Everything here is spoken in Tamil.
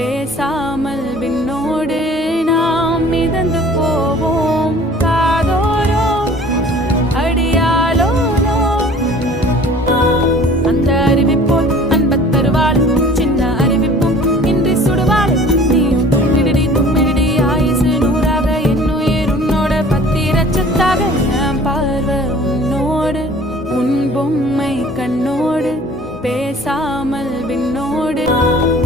பேசாமல் விண்ணோடு நாம் மிதந்து போவோம். காதோரோ அடியாலோனோ அந்த அறிவிப்போல் அன்பத் தருவாள். சின்ன அறிவிப்பும் இன்றி சுடுவாள். நீயும் தும்மிடி தும்மிடி ஆயுசு நூறாக என்னுயிர் உன்னோட பத்திரச்சத்தாக. என் பார்வை உன்னோடு உன் பொம்மை கண்ணோடு பேசாமல் விண்ணோடு.